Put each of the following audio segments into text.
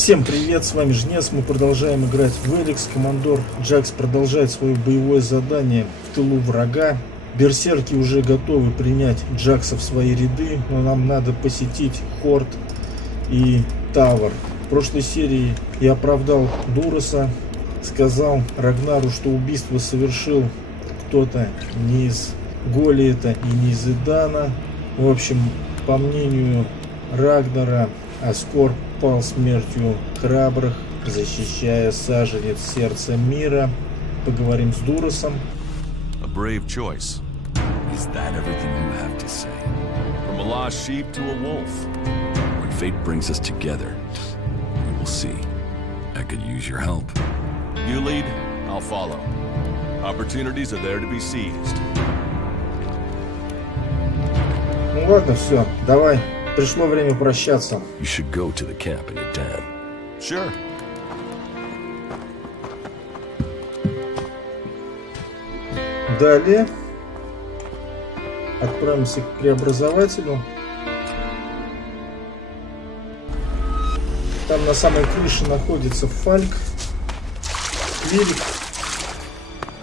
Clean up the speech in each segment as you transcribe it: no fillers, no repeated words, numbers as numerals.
Всем привет, с вами Жнец, мы продолжаем играть в Elex. Командор Джакс продолжает свое боевое задание в тылу врага. Берсерки уже готовы принять Джакса в свои ряды, но нам надо посетить Хорд и Тавр. В прошлой серии я оправдал Дуроса, сказал Рагнару, что убийство совершил кто-то не из Голиета и не из Идана. В общем, по мнению Рагнара, Аскор пал смертью храбрых, защищая саженец сердца мира. Поговорим с Дуросом. A brave choice. Is that everything you have to say? From a lost sheep to a wolf. When fate brings us together, we will see. I could use your help. You lead, I'll follow. Opportunities are there to be seized. Ну ладно, все, давай. Пришло время прощаться. You should go to the camp in Idan. Sure. Далее отправимся к преобразователю. Там на самой крыше находится Фальк, клирик.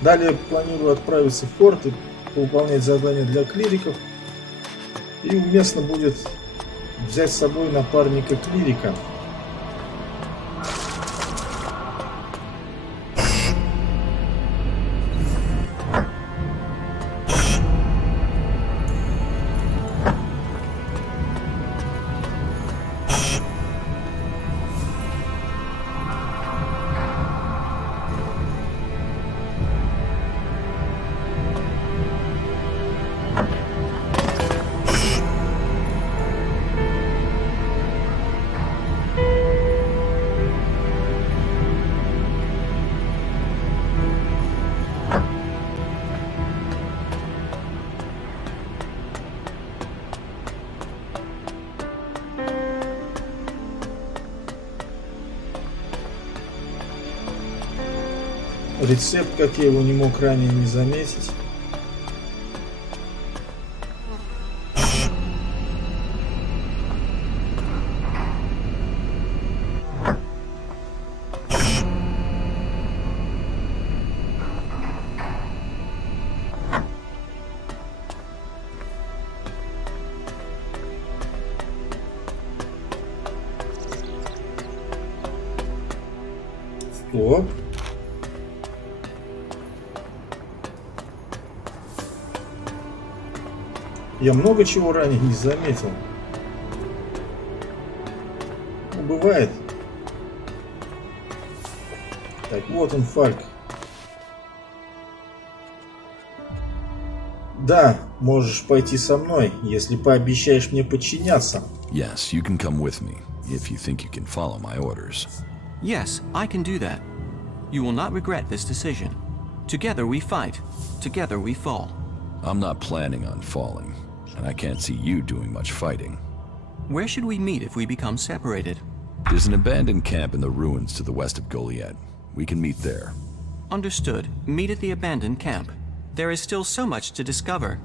Далее планирую отправиться в порт и выполнять задания для клириков. И уместно будет взять с собой напарника клирика. Рецепт, как я его не мог ранее не заметить. Стоп. Я много чего ранее не заметил. Ну, бывает. Так, вот он, Фальк. Да, можешь пойти со мной, если пообещаешь мне подчиняться. Yes, you can come with me, if you think you can follow my orders. Yes, I can do that. You will not regret this decision. Together we fight. Together we fall. I'm not planning on falling, and I can't see you doing much fighting. Where should we meet if we become separated? There's an abandoned camp in the ruins to the west of Goliad. We can meet there. Understood. Meet at the abandoned camp. There is still so much to discover.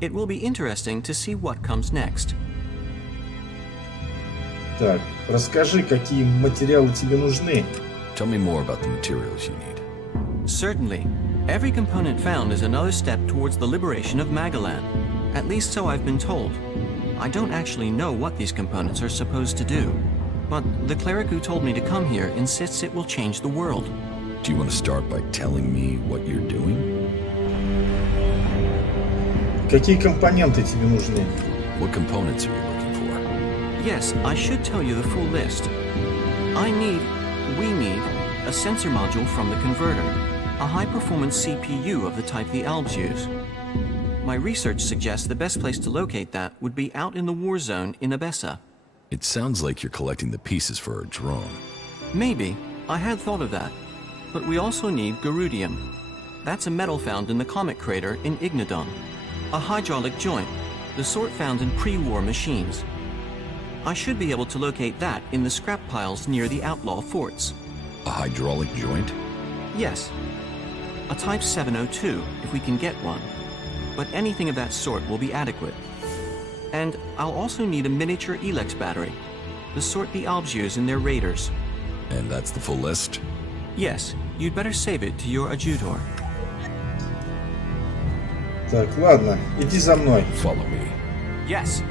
It will be interesting to see what comes next. Так, расскажи, какие материалы тебе нужны. Tell me more about the materials you need. Certainly. Every component found is another step towards the liberation of Magalan. At least so I've been told. I don't actually know what these components are supposed to do. But the cleric who told me to come here insists it will change the world. Do you want to start by telling me what you're doing? Какие компоненты тебе нужны? What components are you looking for? Yes, I should tell you the full list. We need a sensor module from the converter, a high-performance CPU of the type the Albs use. My research suggests the best place to locate that would be out in the war zone in Abessa. It sounds like you're collecting the pieces for a drone. Maybe. I had thought of that. But we also need Garudium. That's a metal found in the comet crater in Ignodon. A hydraulic joint, the sort found in pre-war machines. I should be able to locate that in the scrap piles near the outlaw forts. A hydraulic joint? Yes. A Type 702, if we can get one. But anything of that sort will be adequate. And I'll also need a miniature Elex battery, the sort the Albs use in their raiders. And that's the full list? Yes, you'd better save it to your adjutor. Так, ладно, иди за мной. Follow me. Yes.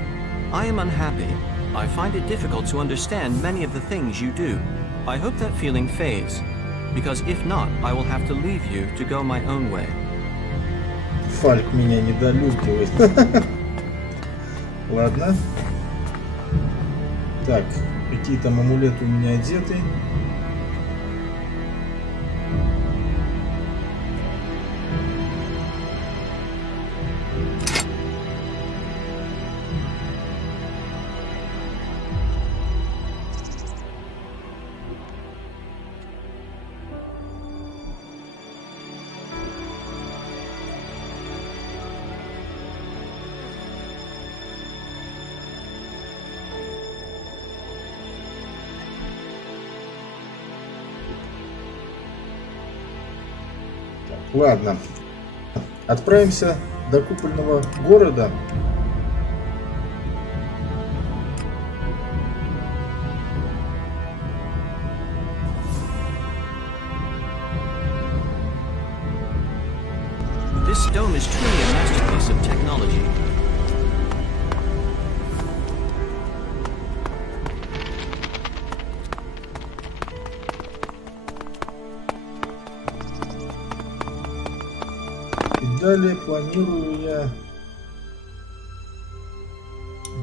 I am unhappy. I find it difficult to understand many of the things you do. I hope that feeling fades, because if not, I will have to leave you to go my own way. Фальк меня недолюбливает. Ладно. Так, какие там амулеты у меня одеты. Ладно, отправимся до купольного города. This dome is truly a masterpiece of technology. И далее планирую я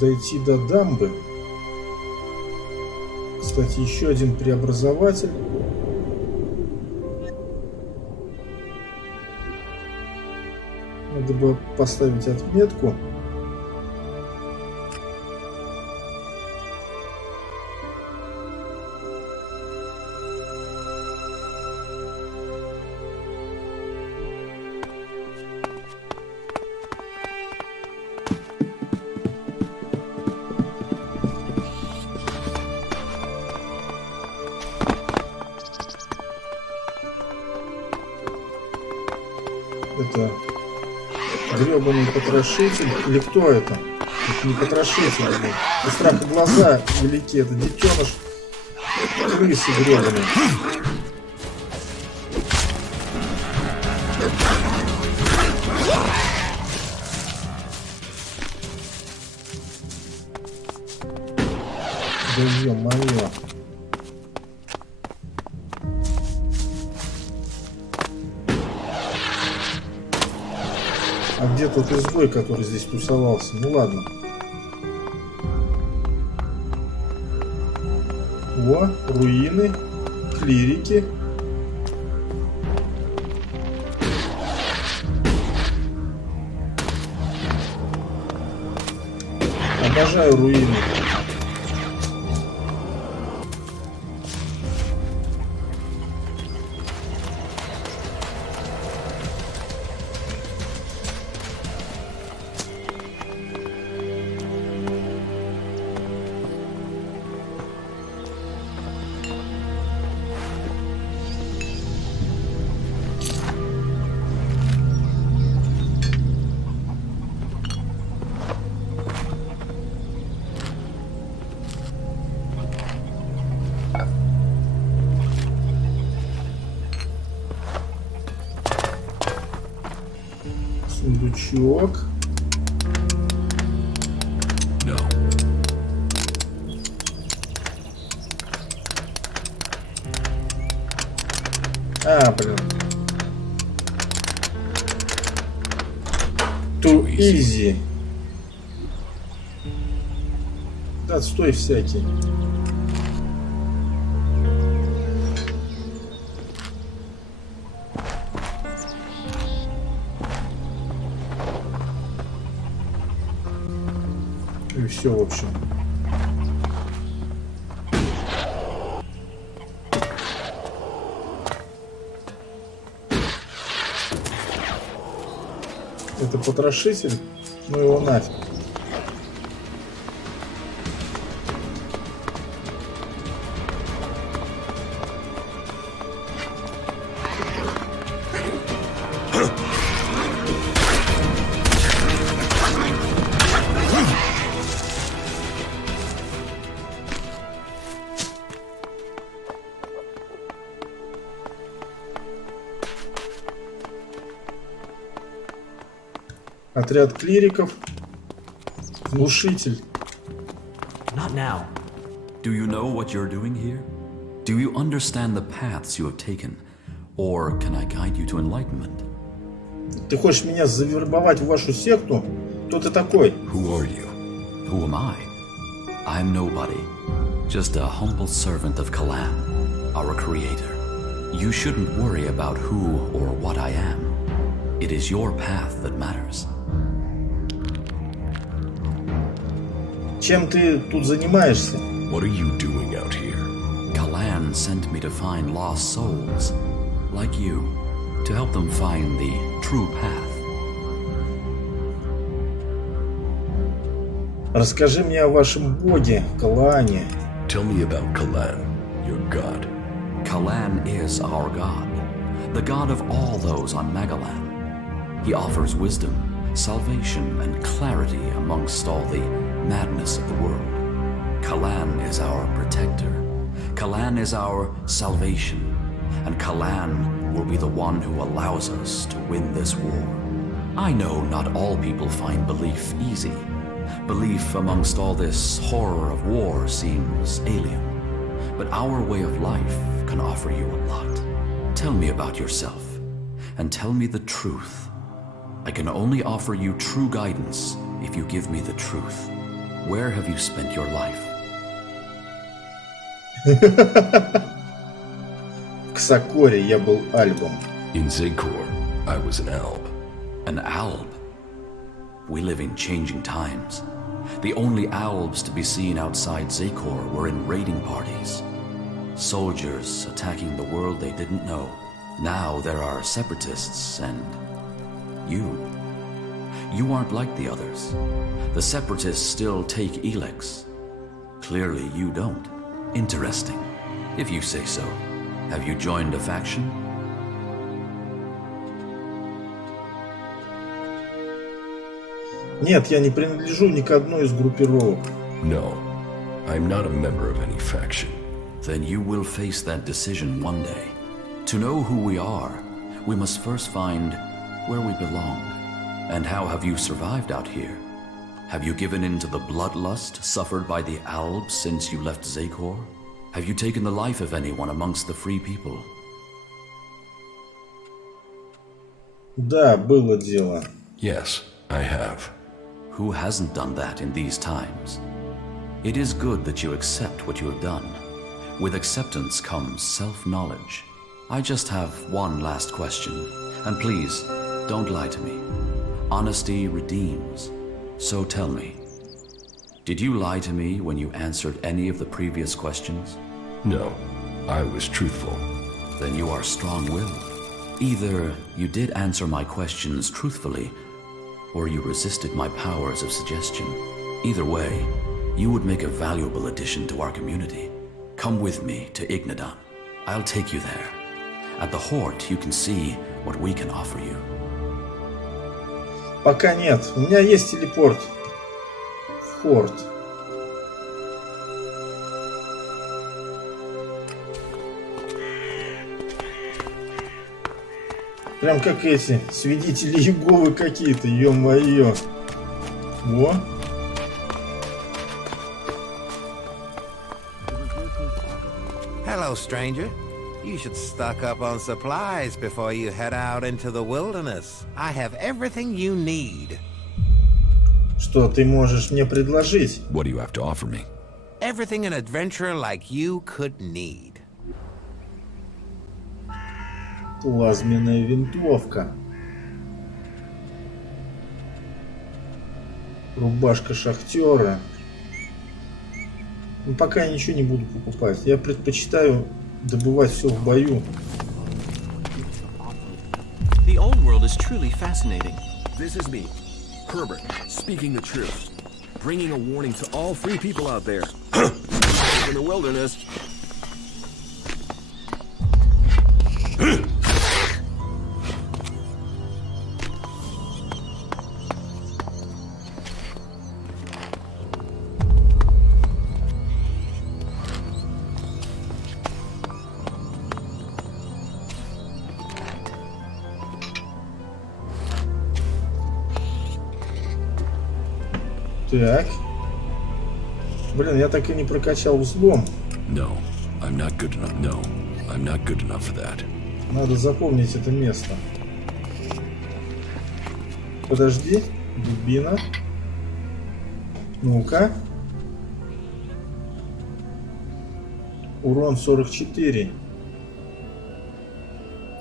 дойти до дамбы. Кстати, еще один преобразователь. Надо бы поставить отметку. Это гребаный потрошитель. Или кто это? Это не потрошитель. Это страх и глаза велики. Это детеныш крысы гребаный. Да ё-моё. А где тот изгой, который здесь тусовался? Ну ладно. О, руины, клирики. Обожаю руины. Сундучок. No. А, блин. Too easy. Да, стой всякий. И все, в общем. Это потрошитель, ну его нафиг. Отряд клириков. Глушитель. Not now. Do you know what you're doing here? Do you understand the paths you have taken? Or can I guide you to enlightenment? Ты хочешь меня завербовать в вашу секту? Кто ты такой? Who are you? Who am I? I'm nobody. Just a humble servant of Kalan, our creator. You shouldn't worry about who or what I am. It is your path that matters. Чем ты тут занимаешься? What are you doing out here? Kalan sent me to find lost souls, like you, to help them find the true path. Расскажи мне о вашем боге, Калаане. Tell me about Kalan, your god. Kalan is our god, the god of all those on Magalan. He offers wisdom, salvation, and clarity amongst all the madness of the world. Kalan is our protector. Kalan is our salvation. And Kalan will be the one who allows us to win this war. I know not all people find belief easy. Belief amongst all this horror of war seems alien. But our way of life can offer you a lot. Tell me about yourself, and tell me the truth. I can only offer you true guidance if you give me the truth. Where have you spent your life? В Ксакоре я был альбом. In Zigkor, I was an alb. An alb? We live in changing times. The only albs to be seen outside Zikor were in raiding parties. Soldiers attacking the world they didn't know. Now there are separatists and you. You aren't like the others. The separatists still take Elex. Clearly you don't. Interesting, if you say so. Have you joined a faction? Нет, я не принадлежу ни к одной из группировок. No, I'm not a member of any faction. Then you will face that decision one day. To know who we are, we must first find where we belong. And how have you survived out here? Have you given in to the bloodlust suffered by the Albs since you left Zikor? Have you taken the life of anyone amongst the free people? Да, было дело. Yes, I have. Who hasn't done that in these times? It is good that you accept what you have done. With acceptance comes self-knowledge. I just have one last question, and please, don't lie to me. Honesty redeems. So tell me, did you lie to me when you answered any of the previous questions? No, I was truthful. Then you are strong-willed. Either you did answer my questions truthfully, or you resisted my powers of suggestion. Either way, you would make a valuable addition to our community. Come with me to Ignadon. I'll take you there. At the Hort, you can see what we can offer you. Пока нет. У меня есть телепорт. В Хорт. Прям как эти свидетели Иеговы какие-то, ё-моё. Во. Hello, stranger. You should stock up on supplies before you head out into the wilderness. I have everything you need. Что ты можешь мне предложить? What do you have to offer me? Everything an adventurer like you could need. Плазменная винтовка. Рубашка шахтера. Ну, пока я ничего не буду покупать. Я предпочитаю добывать все в бою. The old world is truly fascinating. This is me, Herbert, speaking the truth. Bringing a warning to all free people out there. In the wilderness. Так. Блин, я так и не прокачал взлом. No, I'm not good enough. No, I'm not good enough for that. Надо запомнить это место. Подожди. Дубина. Ну-ка. Урон 44.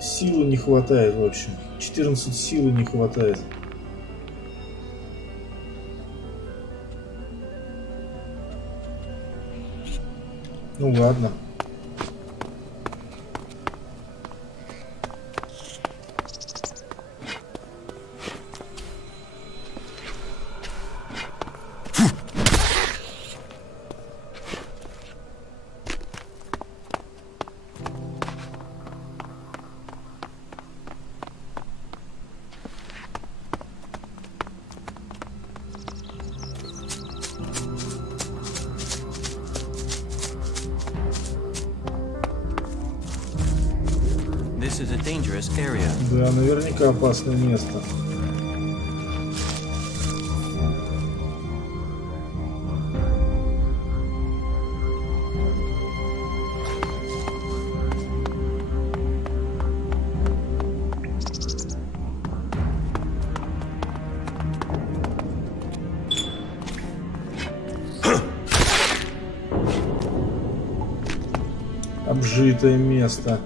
Силы не хватает, в общем. 14 силы не хватает. Ну ладно. This is a dangerous area. Да, наверняка опасное место. Обжитое место.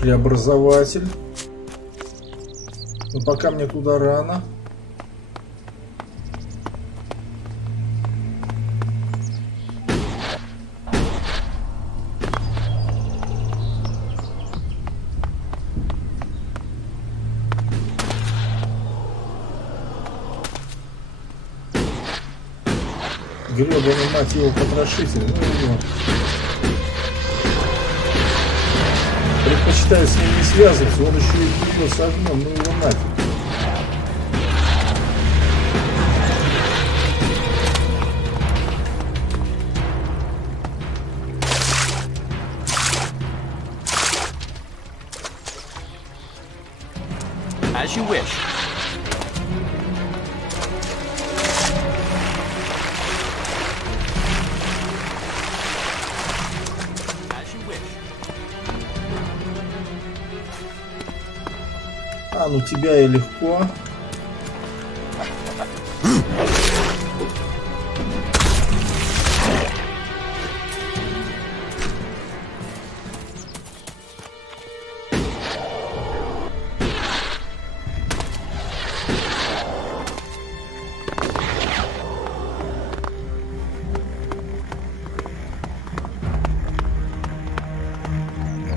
Преобразователь. Но пока мне туда рано. Гребаный, мать его, потрошитель. Ну, его. Предпочитает с ним не связываться, он еще и бьет с огнем, ну его нафиг. As you wish. А, ну тебя и легко.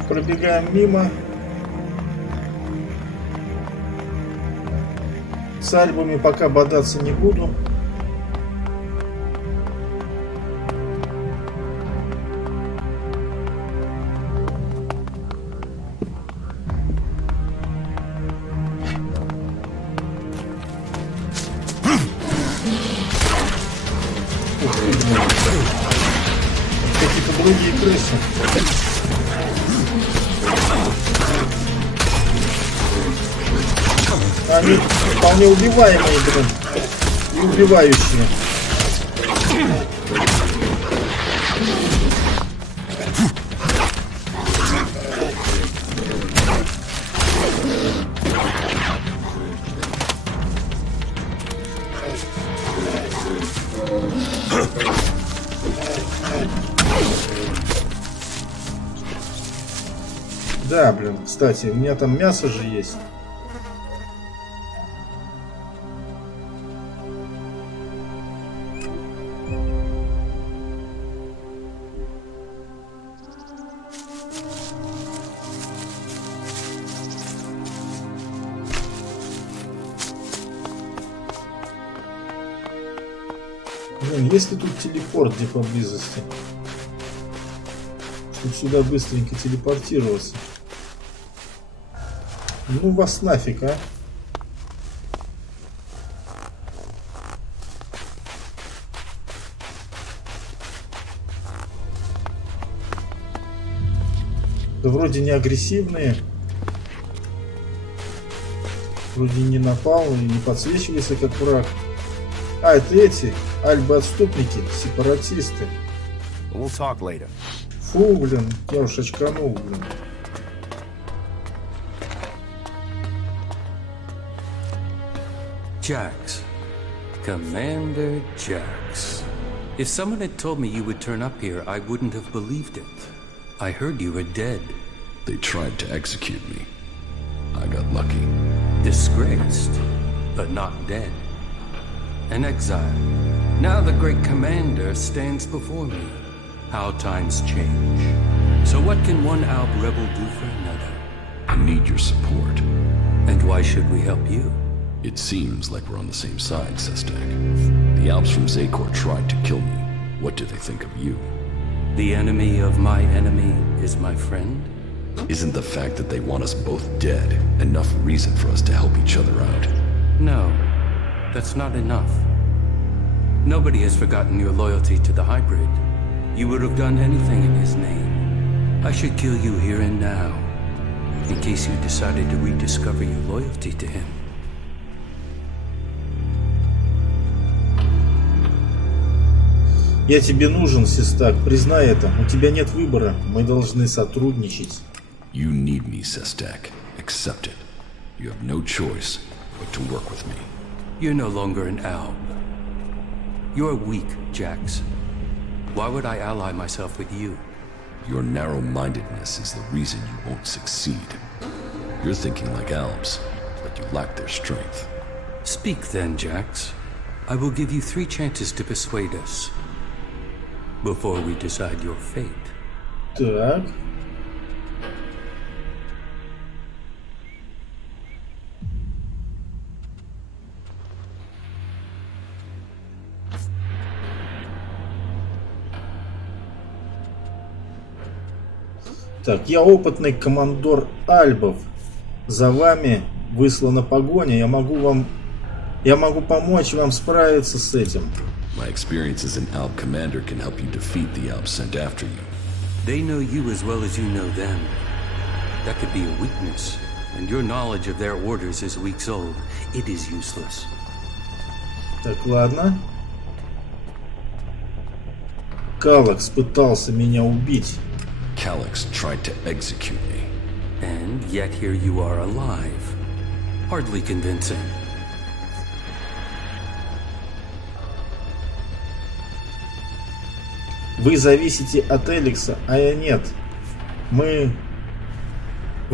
Пробегаем мимо. С альбами пока бодаться не буду. Какие-то другие крысы. Они вполне убиваемые, блин. И убивающие. Да, блин, кстати, у меня там мясо же есть. Блин, есть ли тут телепорт где поблизости? Чтобы сюда быстренько телепортироваться. Ну вас нафиг, а. Да вроде не агрессивные. Вроде не напал и не подсвечивается как враг. А, это эти, альбы-отступники, сепаратисты. We'll talk later. Фу, блин, я уж очканул, блин. Jax. Commander Jax. If someone had told me you would turn up here, I wouldn't have believed it. I heard you were dead. They tried to execute me. I got lucky. Disgraced, but not dead. An exile. Now the great commander stands before me. How times change. So what can one Alb rebel do for another? I need your support. And why should we help you? It seems like we're on the same side, Sestak. The Alps from Zakor tried to kill me. What do they think of you? The enemy of my enemy is my friend? Isn't the fact that they want us both dead enough reason for us to help each other out? No, that's not enough. Nobody has forgotten your loyalty to the hybrid. You would have done anything in his name. I should kill you here and now, in case you decided to rediscover your loyalty to him. Я тебе нужен, Систак, признай это. У тебя нет выбора. Мы должны сотрудничать. You need me, Sestak. Accept it. You have no choice but to work with me. You're no longer an Alb. You're weak, Jax. Why would I ally myself with you? Your narrow-mindedness is the reason you won't succeed. You're thinking like Alps, but you lack their strength. Speak then, Jax. I will give you 3 chances to persuade us. Before we decide your fate. Так. Так, я опытный командор Альбов. За вами выслана погоня. Я могу помочь вам справиться с этим. My experience as an Alp commander can help you defeat the Alps sent after you. They know you as well as you know them. That could be a weakness, and your knowledge of their orders is weeks old. It is useless. Так, ладно. Калакс пытался меня убить. Calyx tried to execute me. And yet here you are alive. Hardly convincing. Вы зависите от Элекса, а я нет. Вы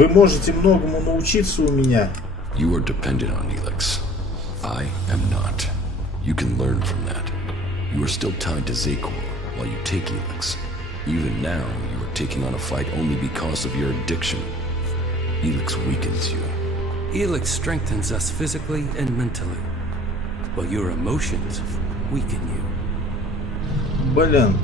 можете многому научиться у меня. You are dependent on Elex. I am not. You can learn from that. You are still tied to Zakor while you take Elex. Even now, you are taking on a fight only because of your addiction. Elex weakens you. Elex strengthens us physically and mentally, while your emotions weaken you. Блин.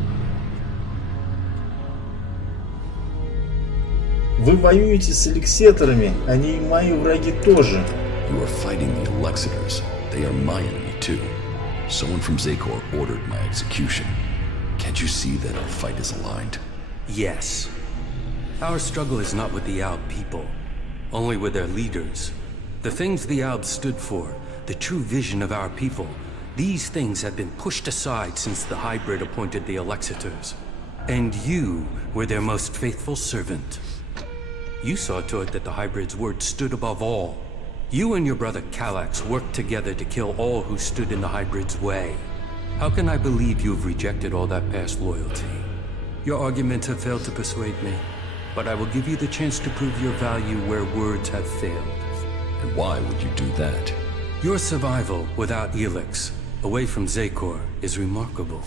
Вы воюете с эликсеторами, они и мои враги тоже. You are fighting the Elexitors. They are my enemy too. Someone from Zakor ordered my execution. Can't you see that our fight is aligned? Yes. Our struggle is not with the Alb people, only with their leaders. The things the Alb stood for, the true vision of our people, these things have been pushed aside since the hybrid appointed the Elexitors. And you were their most faithful servant. You saw to it that the hybrid's word stood above all. You and your brother Calax worked together to kill all who stood in the hybrid's way. How can I believe you have rejected all that past loyalty? Your arguments have failed to persuade me, but I will give you the chance to prove your value where words have failed. And why would you do that? Your survival without Elex, away from Zakor, is remarkable.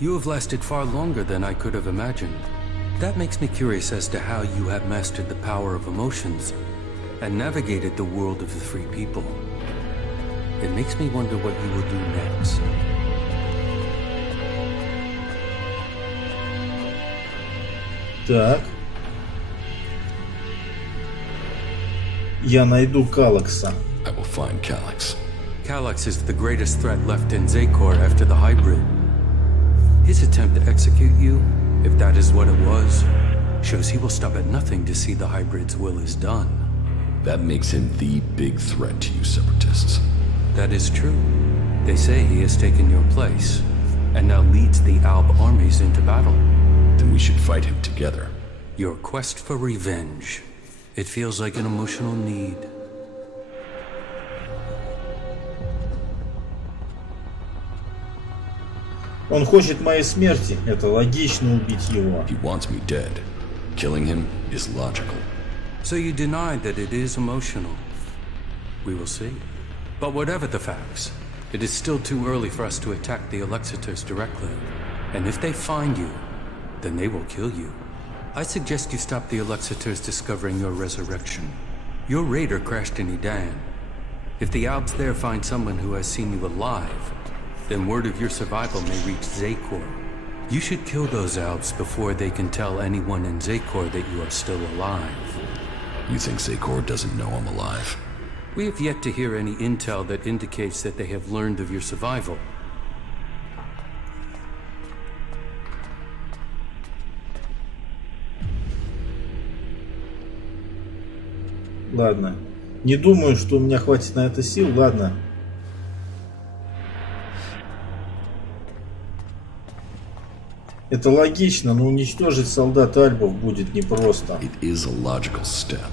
You have lasted far longer than I could have imagined. That makes me curious as to how you have mastered the power of emotions and navigated the world of the free people. It makes me wonder what you will do next. Так. Я найду Калакса. I will find Calyx. Calyx is the greatest threat left in Zakor after the hybrid. His attempt to execute you, if that is what it was, shows he will stop at nothing to see the hybrid's will is done. That makes him the big threat to you separatists. That is true. They say he has taken your place, and now leads the Alb armies into battle. Then we should fight him together. Your quest for revenge. It feels like an emotional need. Он хочет моей смерти. Это логично убить его. He wants me dead. Killing him is logical. So you deny that it is emotional. We will see. But whatever the facts, it is still too early for us to attack the Alexiters directly. And if they find you, then they will kill you. I suggest you stop the Alexiters discovering your resurrection. Your raider crashed in Edan. If the Albs there find someone who has seen you alive, then word of your survival may reach Zakor. You should kill those Albs before they can tell anyone in Zakor that you are still alive. You think Zakor doesn't know I'm alive? We have yet to hear any intel that indicates that they have learned of your survival. Ладно. Не думаю, что у меня хватит на это сил. Ладно. Это логично, но уничтожить солдат Альбов будет непросто. It is a logical step,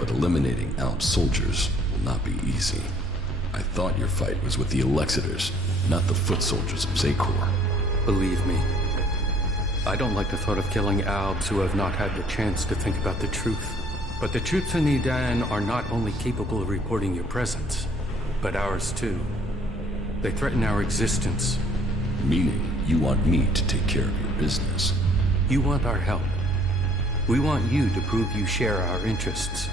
but eliminating Alb soldiers will not be easy. I thought your fight was with the Alexiters, not the foot soldiers of Zakor. Believe me, I don't like the thought of killing Albs who have not had the chance to think about the truth. But the troops in Edan are not only capable of reporting your presence, but ours too. They threaten our existence. Meaning, you want me to take care of your business. You want our help. We want you to prove you share our interests.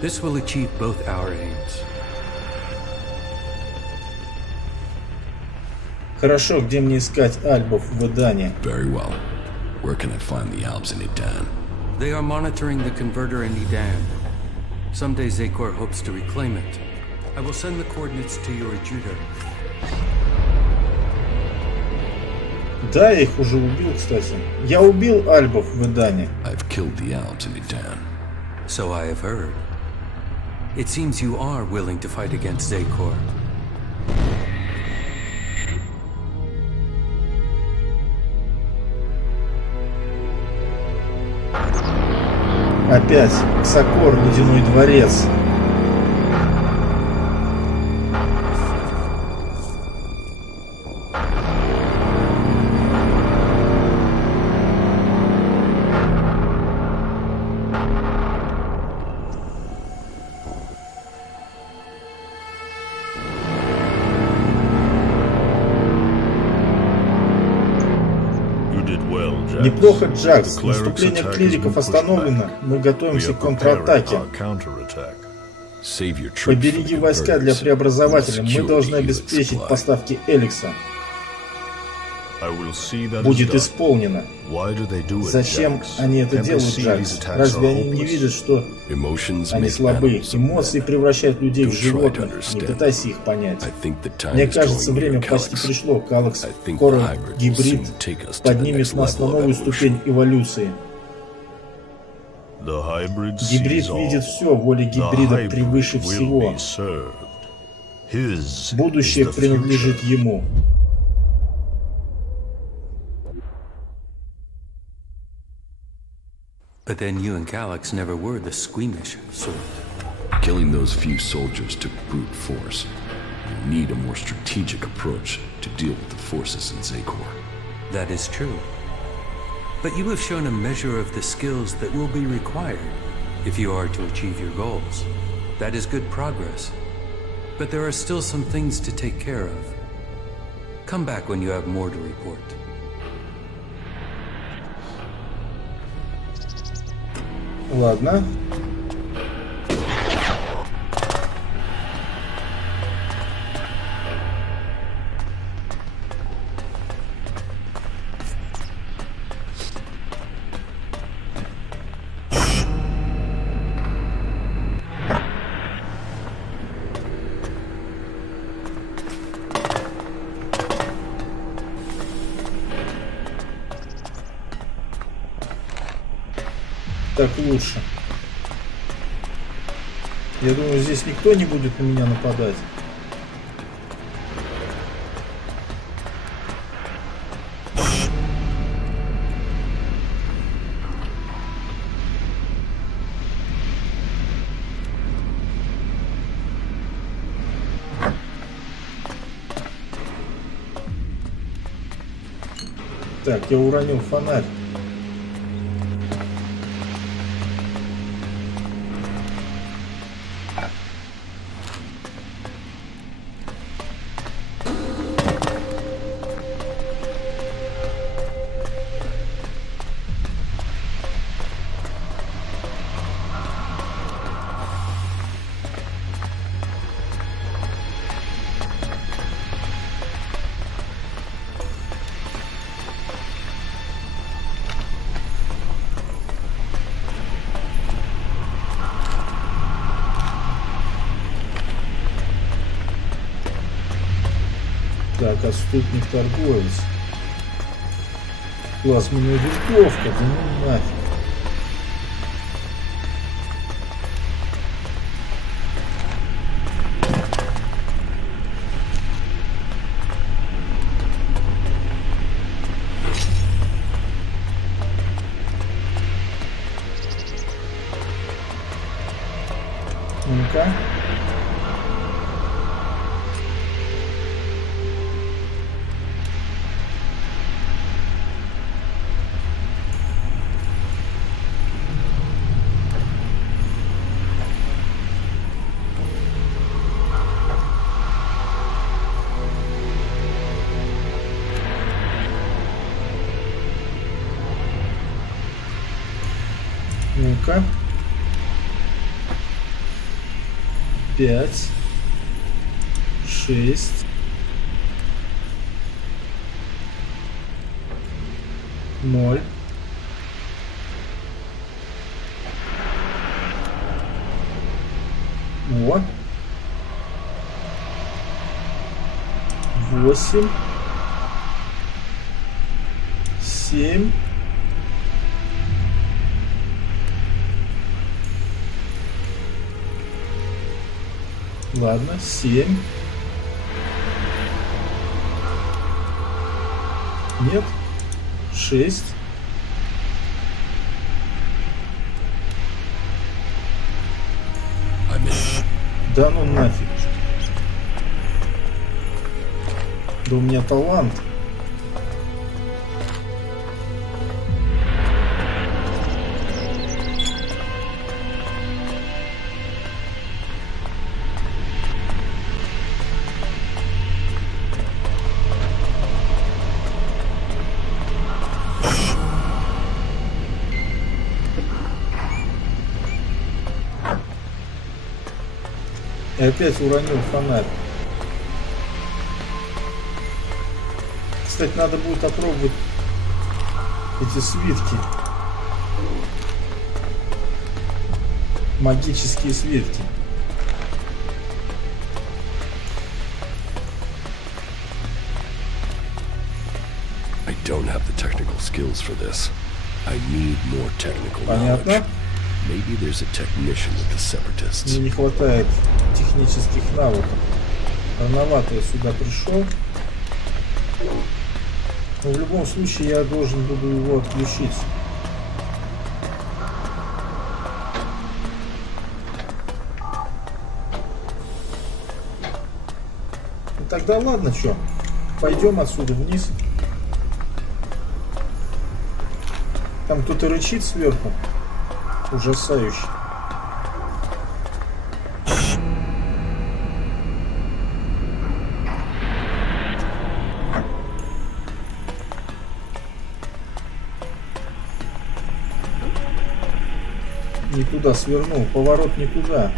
This will achieve both our aims. Хорошо, где мне искать Альбов в Эдане? Very well. Where can I find the Albs in Edan? They are monitoring the converter in Edan. Someday Zakor hopes to reclaim it. I will send the coordinates to your adjutor. Да, я их уже убил, кстати. Я убил Альбов в Эдане. I've killed the Albs in Edan. So I have heard. It seems you are willing to fight against Zakor. Опять. Сокор, ледяной дворец. Неплохо, Джакс. Наступление клириков остановлено. Мы готовимся к контратаке. Побереги войска для преобразователя. Мы должны обеспечить поставки Элекса. Будет исполнено. Зачем они это делают, Джакс? Разве они не видят, что они слабы? Эмоции превращают людей в животных. Не пытайся их понять. Мне кажется, время почти пришло. Калакс, скоро гибрид поднимет нас на новую ступень эволюции. Гибрид видит все, воля гибрида превыше всего. Будущее принадлежит ему. But then you and Calyx never were the squeamish sort. Killing those few soldiers took brute force. You need a more strategic approach to deal with the forces in Zakor. That is true. But you have shown a measure of the skills that will be required if you are to achieve your goals. That is good progress. But there are still some things to take care of. Come back when you have more to report. Ладно. Так лучше. Я думаю, здесь никто не будет на меня нападать. Так, я уронил фонарь. Так, отступник торговец. Плазменная винтовка, да ну нафиг. Ну-ка. Ну-ка. 5, 6, 0. Вот. 8, 7. Ладно, 7. Нет. 6. Да ну нафиг. Да у меня талант. И опять уронил фонарь. Кстати, надо будет опробовать эти свитки. Магические свитки. I don't have the technical skills for this. I need more technical Понятно? knowledge. Maybe there's a technician with the separatists. Мне не хватает технических навыков. Рановато я сюда пришел. Но в любом случае я должен буду его отключить. Ну, тогда ладно, что? Пойдем отсюда вниз. Там кто-то рычит сверху. Ужасающе. Не туда свернул, поворот не туда.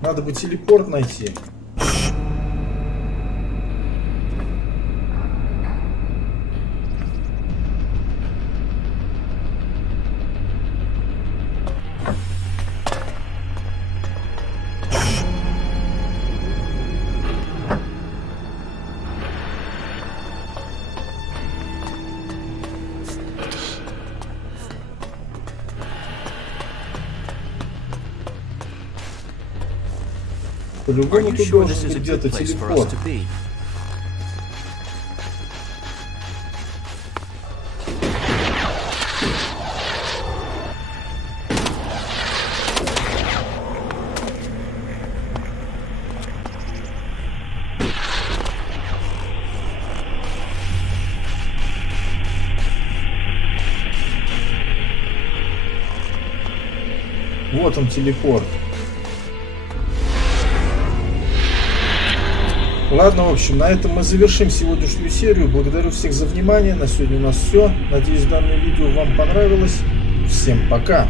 Надо бы телепорт найти. Are По-любому you тут sure должен this is быть a где-то good place for us телепорт. to be? Вот он, телепорт. Ладно, в общем, на этом мы завершим сегодняшнюю серию. Благодарю всех за внимание. На сегодня у нас все. Надеюсь, данное видео вам понравилось. Всем пока!